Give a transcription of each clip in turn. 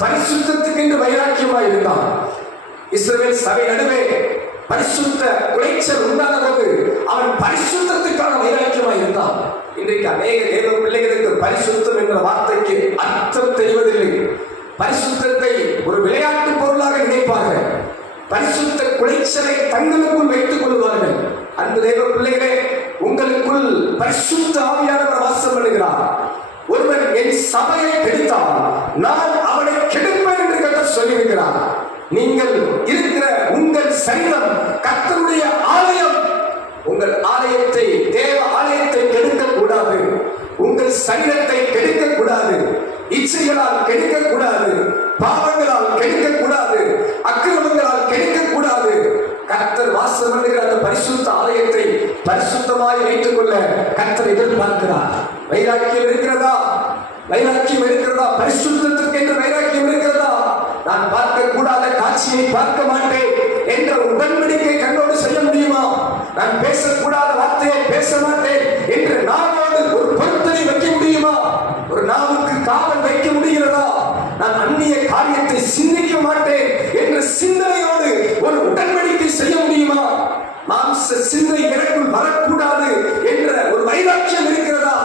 பரிசுத்தத்துக்கு என்று வைராக்கியமா இருந்தான் இஸ்ரேல் சபை நடுவே பரிசுத்த குலைச்சல் உண்டான போது அவன் பரிசுத்தத்துக்கான வைராக்கியமா இருந்தான் இன்றைக்கு அநேக தேவ பிள்ளைகளுக்கு பரிசுத்தம் என்ற வார்த்தைக்கு அர்த்தம் தெரிவதில்லை. பரிசுத்தத்தை ஒரு விளையாட்டு பொருளாக நினைப்பார்கள். பரிசுத்த குலைச்சலை தங்களுக்குள் வைத்துக் கொள்வார்கள். அந்த தேவ பிள்ளைகளே உங்களுக்குள் பரிசுத்த ஆவியானவர் வாசம் பண்ணுகிறார். ஒருவன் என் சபையை கெடுத்தால் நான் சொல்லியிருக்கிறார். நீங்கள் இருக்கிற உங்கள் சரீரம் கர்த்தருடைய ஆலயம். உங்கள் ஆலயத்தை தேவ ஆலயத்தை கெடுக்க கூடாது உங்கள் சரீரத்தை கெடுக்க கூடாது இச்சைகளால் கெடுக்க கூடாது பாவங்களால் கெடுக்க கூடாது அக்கிரமங்களால் கெடுக்க கூடாது கர்த்தர் வாசம் அந்த பரிசுத்த ஆலயத்தை பரிசுத்தமாய் வைத்துக் கொள்ள கர்த்தர் எதிர்பார்க்கிறார். வைராக்கியம் இருக்கிறதா? வைராக்கியம் இருக்கிறதா? பரிசுத்தத்திற்கு என்று வைராக்கியம் இருக்கிறதா? நான் பார்க்க கூடாத காட்சியை பார்க்க மாட்டேன் என்ற உடன்படிக்கை கண்ணோடு செய்ய முடியுமா? நான் பேசக்கூடாத வார்த்தையை பேச மாட்டேன் என்று நாவோடு ஒரு பொருத்தனை வைக்க முடியுமா? ஒரு நாவுக்கு காவல் வைக்க முடிகிறதா? நான் அந்நிய காரியத்தை சிந்திக்க மாட்டேன் என்ற சிந்தனையோடு ஒரு உடன்படிக்கை செய்ய முடியுமா? மாம்ச சிந்தை எனக்குள் வரக்கூடாது என்ற ஒரு வைராக்கியம் இருக்கிறதா?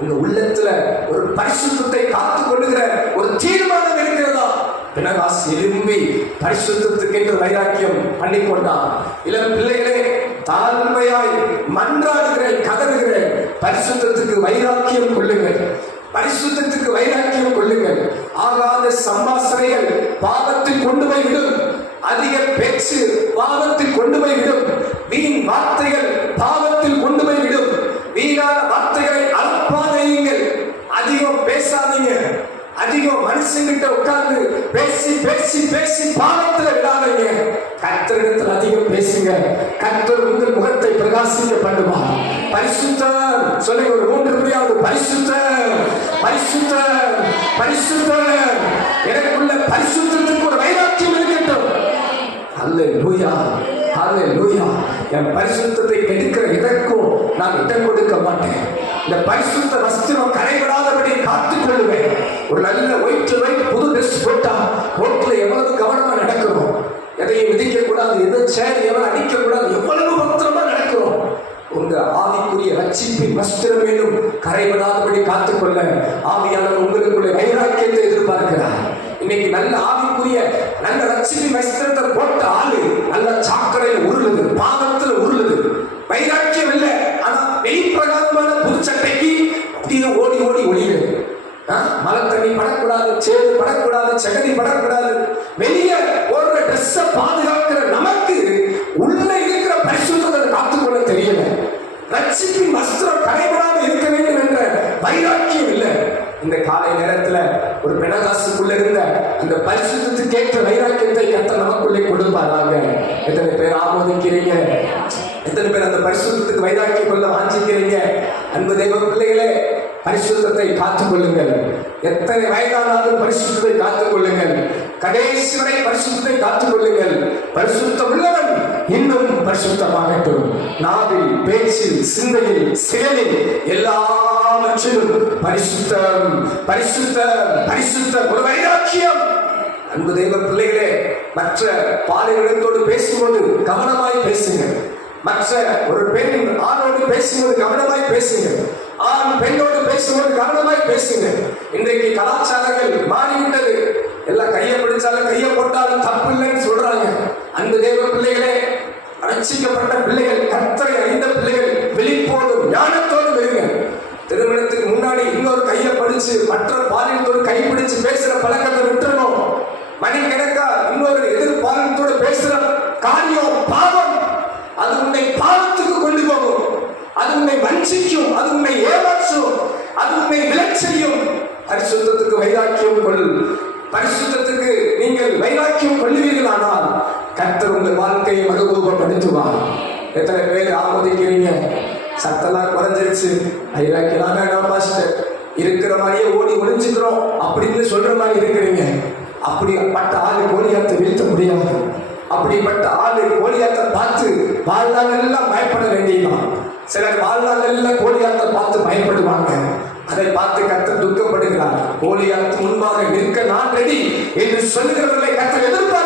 உங்க உள்ளத்துல ஒரு பரிசுத்தத்தை காத்து கொள்ளுகிற ஒரு தீர்மானம் இருக்கிறதா பினகாஸ் எழும்பி பரிசுத்தத்துக்கு வைராக்கியம் பண்ணி கொண்டான் இளம் பிள்ளைகளே தாழ்மையாய் மன்றாடுகிறேன் கதறுகிறேன். பரிசுத்தத்துக்கு வைராக்கியம் கொள்ளுங்கள். பரிசுத்தத்துக்கு வைராக்கியம் கொள்ளுங்கள். ஆகாத சம்பாசனைகள் பாவத்தில் கொண்டு போய் விடும் அதிக பேச்சு பாவத்தில் கொண்டு போய் விடும் வீண் வார்த்தைகள் பாவத்தில் கொண்டு போய் விடும் வீணான வார்த்தைகளை அளப்பாதையுங்கள் அதிகம் பேசாதீங்க. அதிகம் மனுஷங்கிட்ட உட்கார்ந்து பேசி பேசி பேசி பாவத்துல விடாதீங்க. கர்த்தரிடத்தில் அதிகம் பேசுங்க. கர்த்தர் உங்கள் முகத்தை பிரகாசிக்க பண்ணுமா பரிசுத்தர் சொல்லி ஒரு மூன்று முடியாவது பரிசுத்தர் பரிசுத்தர் பரிசுத்தர். எனக்குள்ள பரிசுத்தத்துக்கு ஒரு வைராக்கியம் இருக்கட்டும். அல்ல லூய்யா என் பரிசுத்தத்தை கெடுக்கிற எதற்கும் நான் இடம் கொடுக்க மாட்டேன். இந்த பரிசுத்த வஸ்திரம் கரைபடாதபடி காத்துக் கொள்ளுவேன் ஒரு நல்ல ஒயிட் ஒயிட் சேர் எவன் அடிக்கக்கூடாது? எவ்வளவு பத்திரமா நடக்கிறோம்? உங்க ஆவிக்குரிய ரட்சிப்பின் வஸ்திரம் மேலும் கரைபடாதபடி காத்துக்கொள்ள. ஆவியாளர் உங்களுக்குள்ள வைராக்கியத்தை எதிர்பார்க்கிறார். இன்னைக்கு நல்ல ஆவிக்குரிய நல்ல ரட்சிப்பின் வஸ்திரத்தை போட்ட ஆளு நல்ல சாக்கடையில் உருளுது பாவத்துல உருளுது. வைராக்கியம் இல்லை. ஆனா வெளிப்பிரகாரமான புதுச்சட்டைக்கு அப்படியே ஓடி ஓடி ஒளியுது. ஆ? மழை தண்ணி படக்கூடாது சேது படக்கூடாது செகதி படக்கூடாது. வெளியே போடுற ட்ரெஸ்ஸை பாது ரட்சிப்பின் வஸ்திரம் கடைபடாமல் இருக்க வேண்டும் என்ற வைராக்கியம் இல்லை. இந்த காலை நேரத்துல ஒரு பெனகாசுக்குள்ள இருந்த அந்த பரிசுத்தத்துக்கு ஏற்ற வைராக்கியத்தை கத்த நமக்குள்ளே கொடுப்பாராங்க எத்தனை பேர் ஆமோதிக்கிறீங்க? எத்தனை பேர் அந்த பரிசுத்தத்துக்கு வைராக்கியம் கொள்ள வாஞ்சிக்கிறீங்க? அன்பு தெய்வ பிள்ளைகளே பரிசுத்தத்தை காத்துக் கொள்ளுங்கள் எத்தனை வயதானாலும் பரிசுத்தத்தை காத்துக் கொள்ளுங்கள் கடைசி வரை பரிசுத்தத்தை காத்துக் கொள்ளுங்கள் பரிசுத்தம் உள்ளவன் இன்னும் பரிசுத்தமாகட்டும். நாவில் பேச்சில் சிந்தையில் செயலில் எல்லாவற்றிலும் பரிசுத்தம் பரிசுத்த பரிசுத்த ஒரு வைராக்கியம். அன்பு தெய்வ பிள்ளைகளே மற்ற பாலினத்தோடு பேசும்போது கவனமாய் பேசுங்க மற்ற ஒரு பெண் ஆணோடு பேசும்போது கவனமாய் பேசுங்க ஆண் பெண்ணோடு பேசும்போது கவனமாய் பேசுங்க இன்றைக்கு கலாச்சார செய்யும் பரிசுத்தத்துக்கு வைராக்கியம் கொள். பரிசுத்தத்துக்கு நீங்கள் வைராக்கியம் கொள்ளுவீர்களானால் கர்த்தர் உங்கள் வாழ்க்கையை மறுரூபப்படுத்துவார். எத்தனை பேர் ஆமோதிக்கிறீங்க? சத்தெல்லாம் குறைஞ்சிருச்சு. வைராக்கியெல்லாம் வேண்டாம் பாஸ்டர். இருக்கிற மாதிரியே ஓடி ஒழிஞ்சுக்கிறோம் அப்படின்னு சொல்ற மாதிரி இருக்கிறீங்க. அப்படிப்பட்ட ஆளு கோலியாத்தை வீழ்த்த முடியாது. அப்படிப்பட்ட ஆளு கோலியாத்தை பார்த்து வாழ்நாள் எல்லாம் பயப்பட வேண்டியதான் சிலர் வாழ்நாள் எல்லாம் கோழி பார்த்து பார்த்து கர்த்தர் துக்கப்படுகிறார். கோலியாத் முன்பாக நிற்க நான் ரெடி என்று சொல்லுகிறவர்களை கர்த்தர் எதிர்ப்பார்.